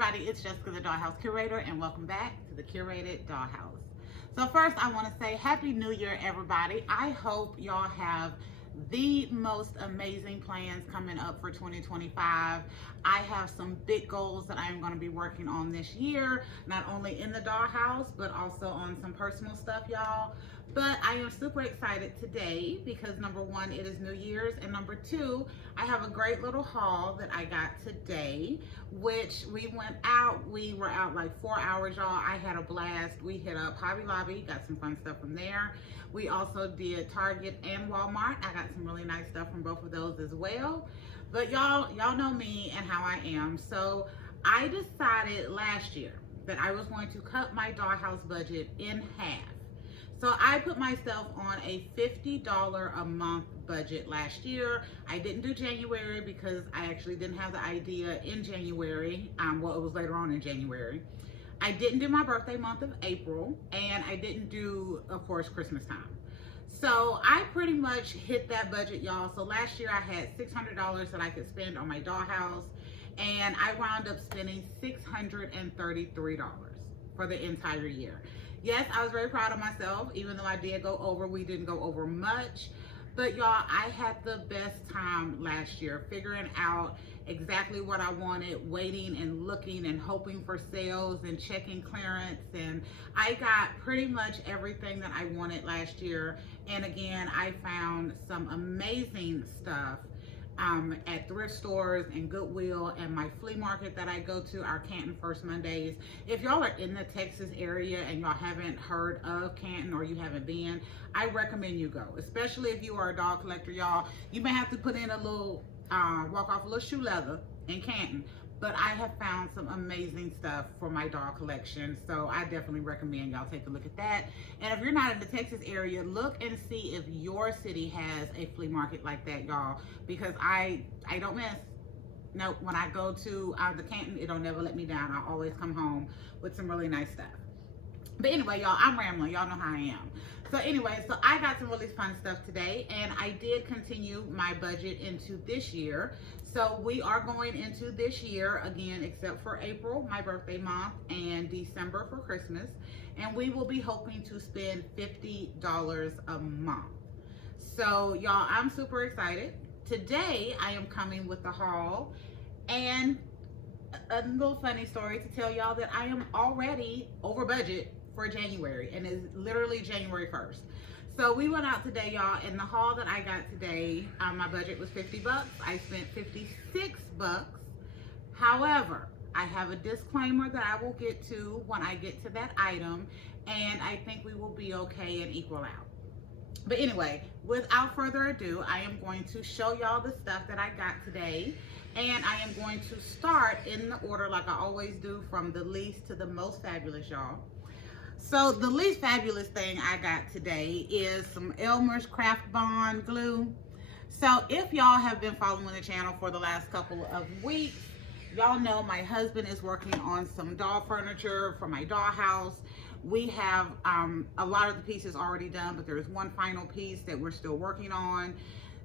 everybody, it's Jessica the Dollhouse Curator, and welcome back to the Curated Dollhouse. So first I want to say Happy New Year, everybody. I hope y'all have the most amazing plans coming up for 2025. I have some big goals that I am going to be working on this year, not only in the Dollhouse, but also on some personal stuff, y'all. But I am super excited today because number one, it is New Year's, and number two, I have a great little haul that I got today, which we were out like 4 hours, y'all. I had a blast. We hit up Hobby Lobby, got some fun stuff from there. We also did Target and Walmart. I got some really nice stuff from both of those as well. But y'all know me and how I am. So I decided last year that I was going to cut my Dollhouse budget in half. So I put myself on a $50 a month budget last year. I didn't do January because I actually didn't have the idea in January. Well, it was later on in January. I didn't do my birthday month of April, and I didn't do, of course, Christmas time. So I pretty much hit that budget, y'all. So last year I had $600 that I could spend on my Dollhouse, and I wound up spending $633 for the entire year. Yes, I was very proud of myself. Even though I did go over, we didn't go over much. But y'all, I had the best time last year figuring out exactly what I wanted, waiting and looking and hoping for sales and checking clearance. And I got pretty much everything that I wanted last year. And again, I found some amazing stuff at thrift stores and Goodwill and my flea market that I go to, our Canton First Mondays. If y'all are in the Texas area and y'all haven't heard of Canton or you haven't been, I recommend you go, especially if you are a dog collector, y'all. You may have to put in a little, walk off a little shoe leather in Canton, but I have found some amazing stuff for my dog collection. So I definitely recommend y'all take a look at that. And if you're not in the Texas area, look and see if your city has a flea market like that, y'all, because I don't miss. No, when I go to the Canton, it'll never let me down. I always come home with some really nice stuff. But anyway, y'all, I'm rambling. Y'all know how I am. So anyway, so I got some really fun stuff today, and I did continue my budget into this year. So we are going into this year again, except for April, my birthday month, and December for Christmas. And we will be hoping to spend $50 a month. So y'all, I'm super excited. Today, I am coming with a haul and a little funny story to tell y'all that I am already over budget for January, and it's literally January 1st. So we went out today, y'all, and the haul that I got today, my budget was $50. I spent $56. However, I have a disclaimer that I will get to when I get to that item, and I think we will be okay and equal out. But anyway, without further ado, I am going to show y'all the stuff that I got today, and I am going to start in the order like I always do, from the least to the most fabulous, y'all. So the least fabulous thing I got today is some Elmer's Craft Bond glue. So if y'all have been following the channel for the last couple of weeks, y'all know my husband is working on some doll furniture for my Dollhouse. We have a lot of the pieces already done, but there's one final piece that we're still working on.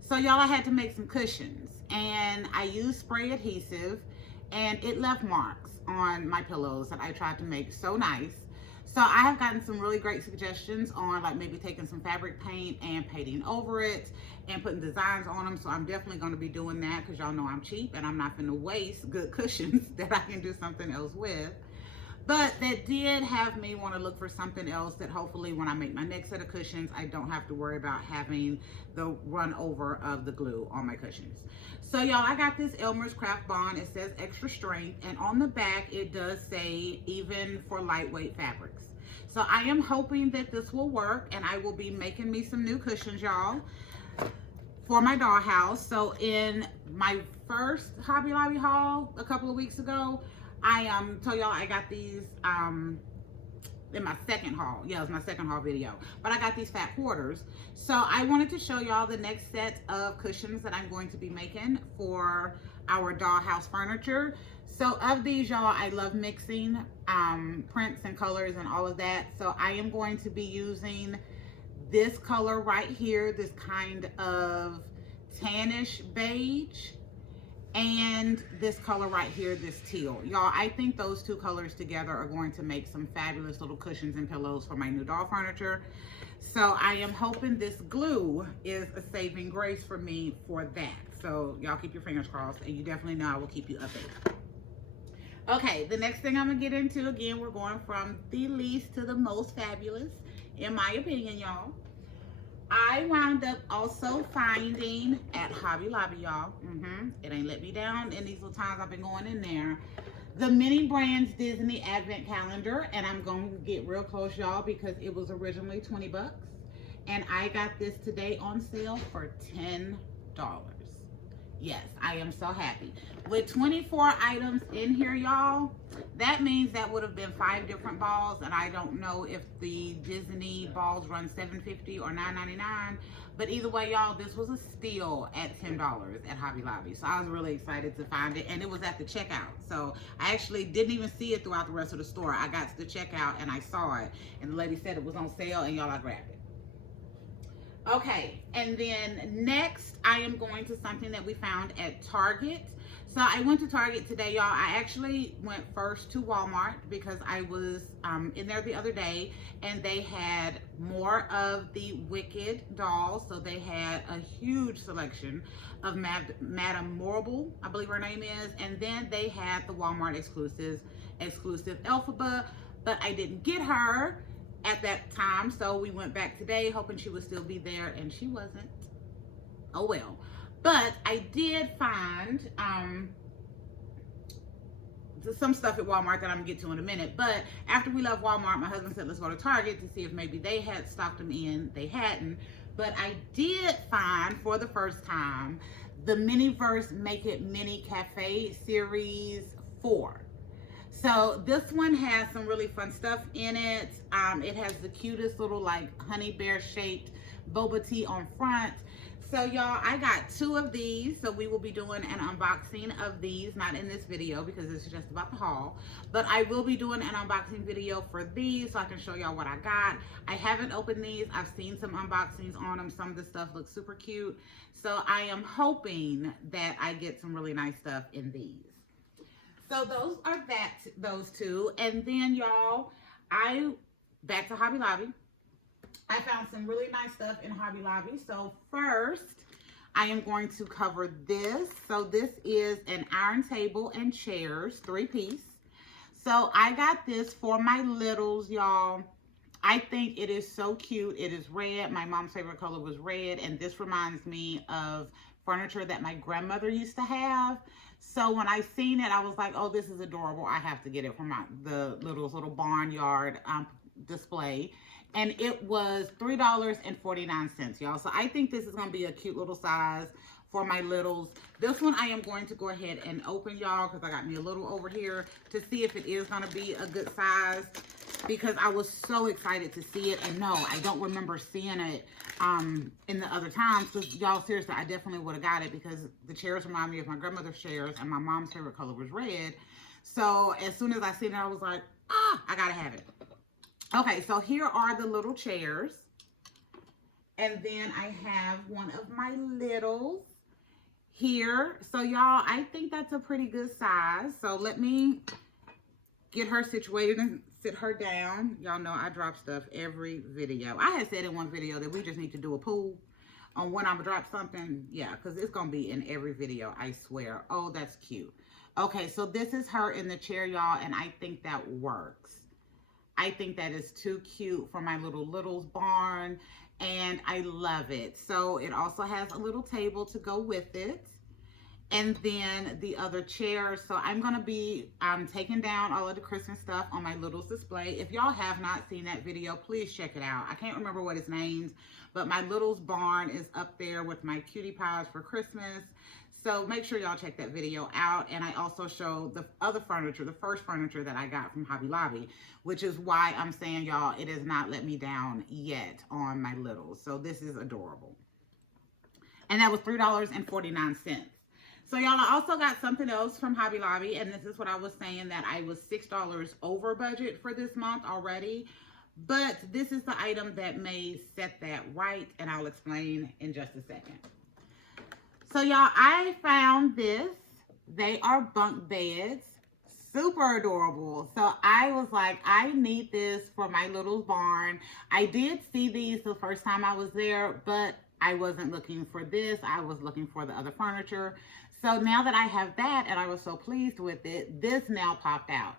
So y'all, I had to make some cushions, and I used spray adhesive, and it left marks on my pillows that I tried to make so nice. So I have gotten some really great suggestions on like maybe taking some fabric paint and painting over it and putting designs on them. So I'm definitely going to be doing that because y'all know I'm cheap and I'm not going to waste good cushions that I can do something else with. But that did have me want to look for something else that hopefully when I make my next set of cushions, I don't have to worry about having the run over of the glue on my cushions. So y'all, I got this Elmer's Craft Bond. It says extra strength, and on the back it does say even for lightweight fabrics. So I am hoping that this will work, and I will be making me some new cushions, y'all, for my Dollhouse. So in my first Hobby Lobby haul a couple of weeks ago, I told y'all I got these in my second haul. Yeah, it was my second haul video. But I got these fat quarters. So I wanted to show y'all the next set of cushions that I'm going to be making for our Dollhouse furniture. So of these, y'all, I love mixing prints and colors and all of that. So I am going to be using this color right here, this kind of tannish beige. and this color right here, this teal. Y'all, I think those two colors together are going to make some fabulous little cushions and pillows for my new doll furniture. So I am hoping this glue is a saving grace for me for that. So y'all keep your fingers crossed, and you definitely know I will keep you updated. Okay, the next thing I'm gonna get into, again, we're going from the least to the most fabulous, in my opinion, y'all. I wound up also finding at Hobby Lobby, y'all. It ain't let me down in these little times I've been going in there. The Mini Brands Disney Advent Calendar, and I'm going to get real close, y'all, because it was originally 20 bucks. And I got this today on sale for $10. Yes, I am so happy. With 24 items in here, y'all, that means that would have been 5 different balls, and I don't know if the Disney balls run $7.50 or $9.99, but either way, y'all, this was a steal at $10 at Hobby Lobby. So I was really excited to find it, and it was at the checkout. So I actually didn't even see it throughout the rest of the store. I got to the checkout and I saw it, and the lady said it was on sale, and y'all, I grabbed it. Okay, and then next I am going to something that we found at Target. So I went to Target today, y'all. I actually went first to Walmart because I was in there the other day, and they had more of the Wicked dolls. So they had a huge selection of Madame Morrible, I believe her name is, and then they had the Walmart exclusive Elphaba, but I didn't get her at that time, so we went back today hoping she would still be there, and she wasn't. Oh well. But I did find some stuff at Walmart that I'm gonna get to in a minute. But after we left Walmart, my husband said let's go to Target to see if maybe they had stocked them in. They hadn't, but I did find for the first time the MiniVerse Make It Mini Cafe Series 4. So this one has some really fun stuff in it. It has the cutest little like honey bear shaped boba tea on front. So y'all, I got 2 of these. So we will be doing an unboxing of these, not in this video because this is just about the haul, but I will be doing an unboxing video for these so I can show y'all what I got. I haven't opened these. I've seen some unboxings on them. Some of the stuff looks super cute. So I am hoping that I get some really nice stuff in these. So those are those 2. And then y'all, back to Hobby Lobby. I found some really nice stuff in Hobby Lobby. So first, I am going to cover this. So this is an iron table and chairs, 3-piece. So I got this for my littles, y'all. I think it is so cute. It is red. My mom's favorite color was red, and this reminds me of furniture that my grandmother used to have. So when I seen it, I was like, oh, this is adorable. I have to get it for the little barnyard display. And it was $3.49, y'all. So I think this is going to be a cute little size for my littles. This one I am going to go ahead and open, y'all, because I got me a little over here to see if it is going to be a good size, because I was so excited to see it. And no, I don't remember seeing it in the other times. So y'all, seriously, I definitely would have got it because the chairs remind me of my grandmother's chairs, and my mom's favorite color was red. So as soon as I seen it, I was like, I gotta have it. Okay, so here are the little chairs. And then I have one of my littles here. So y'all, I think that's a pretty good size. So let me get her situated and sit her down. Y'all know I drop stuff every video. I had said in one video that we just need to do a poll on when I'm gonna drop something. Yeah, because it's gonna be in every video, I swear. Oh, that's cute. Okay, so this is her in the chair, y'all, and I think that works. I think that is too cute for my littles barn, and I love it. So it also has a little table to go with it, and then the other chairs. So I'm gonna be taking down all of the Christmas stuff on my littles display. If y'all have not seen that video, please check it out. I can't remember what it's named, but my littles barn is up there with my cutie pies for Christmas. So make sure y'all check that video out. And I also show the other furniture, the first furniture that I got from Hobby Lobby, which is why I'm saying, y'all, it has not let me down yet on my littles. So this is adorable. And that was $3.49. So y'all, I also got something else from Hobby Lobby, and this is what I was saying, that I was $6 over budget for this month already. But this is the item that may set that right, and I'll explain in just a second. So y'all, I found this They are bunk beds. Super adorable. So I was like, I need this for my little barn. I did see these the first time I was there, but I wasn't looking for this. I was looking for the other furniture. So now that I have that and I was so pleased with it, this now popped out.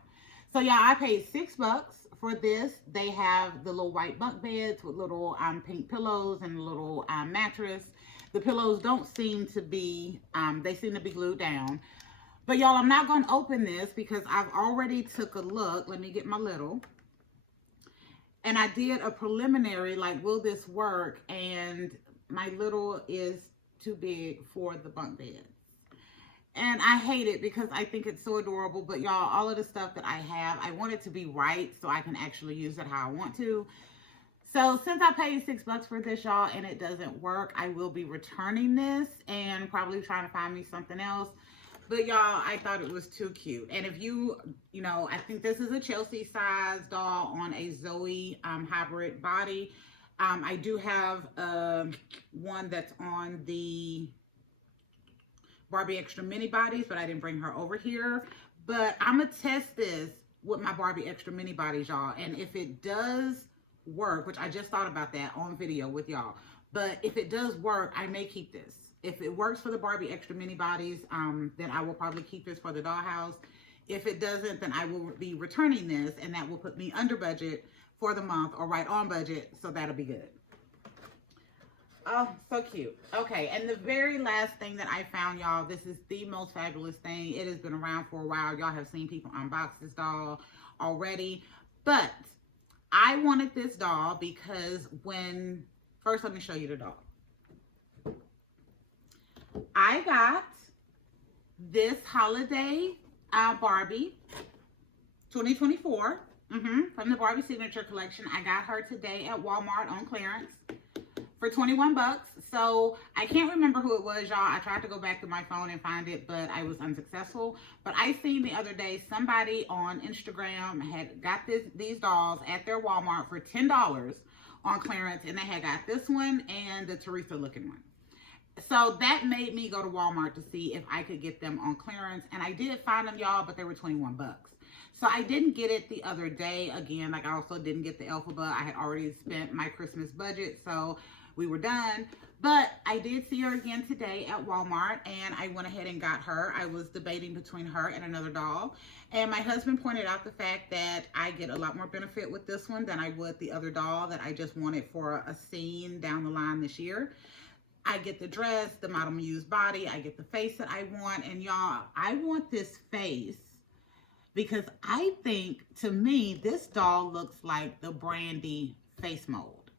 So yeah, I paid $6 for this. They have the little white bunk beds with little pink pillows and a little mattress. The pillows don't seem to be, they seem to be glued down. But y'all, I'm not going to open this because I've already took a look. Let me get my little. And I did a preliminary, like, will this work? And my little is too big for the bunk bed. And I hate it because I think it's so adorable. But y'all, all of the stuff that I have, I want it to be right so I can actually use it how I want to. So since I paid $6 for this, y'all, and it doesn't work, I will be returning this and probably trying to find me something else. But y'all, I thought it was too cute. And if you know, I think this is a Chelsea size doll on a Zoe hybrid body. I do have one that's on the Barbie Extra Mini bodies, but I didn't bring her over here. But I'm going to test this with my Barbie Extra Mini bodies, y'all. And if it does work, which I just thought about that on video with y'all. But if it does work, I may keep this. If it works for the Barbie Extra Mini bodies, then I will probably keep this for the dollhouse. If it doesn't, then I will be returning this, and that will put me under budget for the month or right on budget, so that'll be good. Oh, so cute. Okay, and the very last thing that I found, y'all, this is the most fabulous thing. It has been around for a while. Y'all have seen people unbox this doll already, but I wanted this doll because first let me show you the doll. I got this holiday Barbie 2024 from the Barbie Signature Collection. I got her today at Walmart on clearance for $21. So I can't remember who it was, y'all. I tried to go back to my phone and find it, but I was unsuccessful. But I seen the other day somebody on Instagram had got these dolls at their Walmart for $10 on clearance, and they had got this one and the Teresa looking one. So that made me go to Walmart to see if I could get them on clearance. And I did find them, y'all, but they were $21. So I didn't get it the other day. Again, like I also didn't get the Elphaba. I had already spent my Christmas budget, so we were done. But I did see her again today at Walmart, and I went ahead and got her. I was debating between her and another doll. And my husband pointed out the fact that I get a lot more benefit with this one than I would the other doll that I just wanted for a scene down the line this year. I get the dress, the Model Muse body, I get the face that I want. And y'all, I want this face because I think, to me, this doll looks like the Brandy face mold.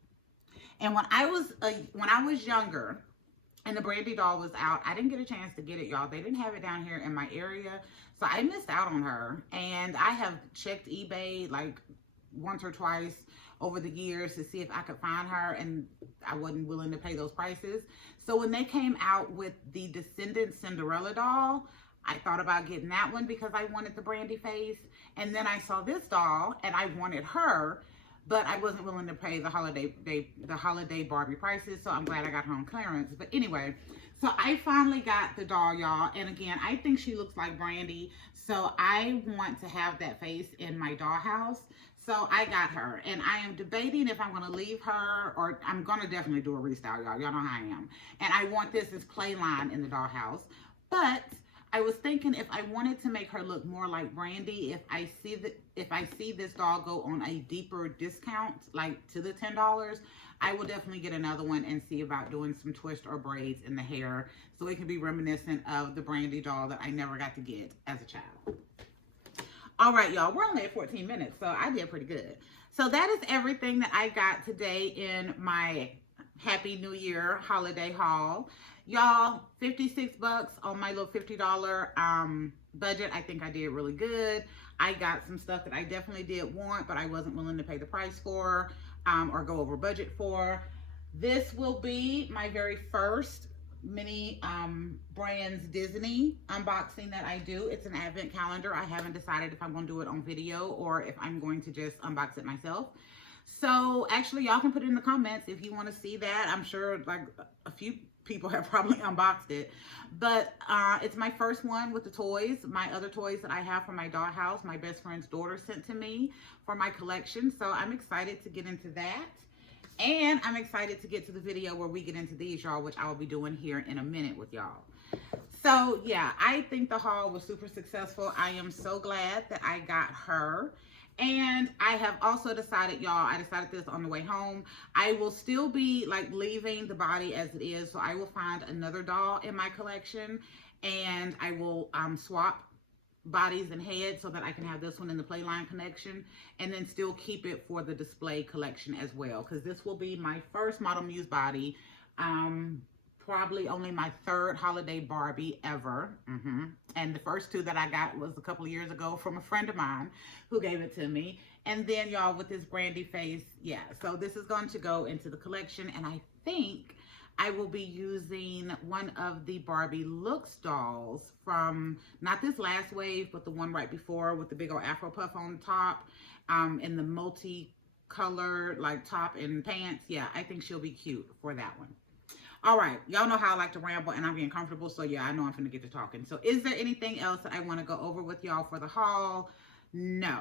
And when I was younger and the Brandy doll was out, I didn't get a chance to get it, y'all. They didn't have it down here in my area. So I missed out on her. And I have checked eBay like once or twice over the years to see if I could find her, and I wasn't willing to pay those prices. So when they came out with the Descendant Cinderella doll, I thought about getting that one because I wanted the Brandy face. And then I saw this doll and I wanted her, but I wasn't willing to pay the holiday Barbie prices. So I'm glad I got her on clearance. But anyway, so I finally got the doll, y'all. And again, I think she looks like Brandy. So I want to have that face in my dollhouse. So I got her, and I am debating if I'm going to leave her, or I'm going to definitely do a restyle, y'all. Y'all know how I am. And I want this as playline in the dollhouse. But I was thinking if I wanted to make her look more like Brandy, if I see this doll go on a deeper discount, like to the $10, I will definitely get another one and see about doing some twist or braids in the hair so it can be reminiscent of the Brandy doll that I never got to get as a child. All right, y'all, we're only at 14 minutes, so I did pretty good. So that is everything that I got today in my Happy New Year holiday haul. Y'all, $56 on my little $50 budget. I think I did really good. I got some stuff that I definitely did want, but I wasn't willing to pay the price for or go over budget for. This will be my very first Mini Brands Disney unboxing that I do. It's an advent calendar. I haven't decided if I'm going to do it on video or if I'm going to just unbox it myself. So actually, y'all can put it in the comments if you want to see that. I'm sure like a few people have probably unboxed it. But it's my first one with the toys. My other toys that I have from my dollhouse, my best friend's daughter sent to me for my collection. So I'm excited to get into that. And I'm excited to get to the video where we get into these, y'all, which I will be doing here in a minute with y'all. So yeah, I think the haul was super successful. I am so glad that I got her. And I have also decided, y'all, I decided this on the way home. I will still be like leaving the body as it is. So I will find another doll in my collection and I will swap bodies and heads so that I can have this one in the Playline collection and then still keep it for the display collection as well. Because this will be my first Model Muse body. Probably only my third holiday Barbie ever. And the first two that I got was a couple of years ago from a friend of mine who gave it to me. And then y'all with this brandy face, yeah. So this is going to go into the collection and I think I will be using one of the Barbie Looks dolls from, not this last wave, but the one right before with the big old Afro puff on the top, and the multi-colored like top and pants. Yeah, I think she'll be cute for that one. All right, y'all know how I like to ramble and I'm getting comfortable, so yeah, I know I'm finna get to talking. So is there anything else that I want to go over with y'all for the haul? No.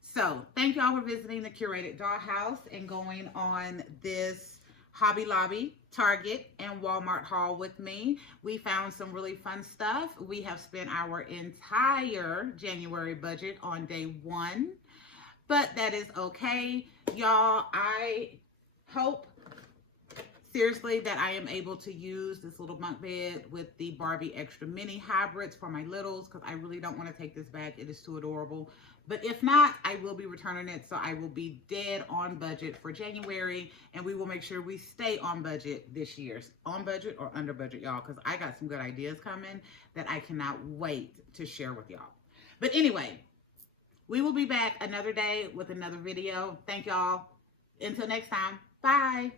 So thank y'all for visiting the Curated Dollhouse and going on this Hobby Lobby, Target, and Walmart haul with me. We found some really fun stuff. We have spent our entire January budget on day one, but that is okay. Y'all, I hope seriously that I am able to use this little bunk bed with the Barbie Extra Mini hybrids for my littles because I really don't want to take this back. It is too adorable. But if not, I will be returning it. So I will be dead on budget for January and we will make sure we stay on budget this year. On budget or under budget, y'all, because I got some good ideas coming that I cannot wait to share with y'all. But anyway, we will be back another day with another video. Thank y'all. Until next time, bye.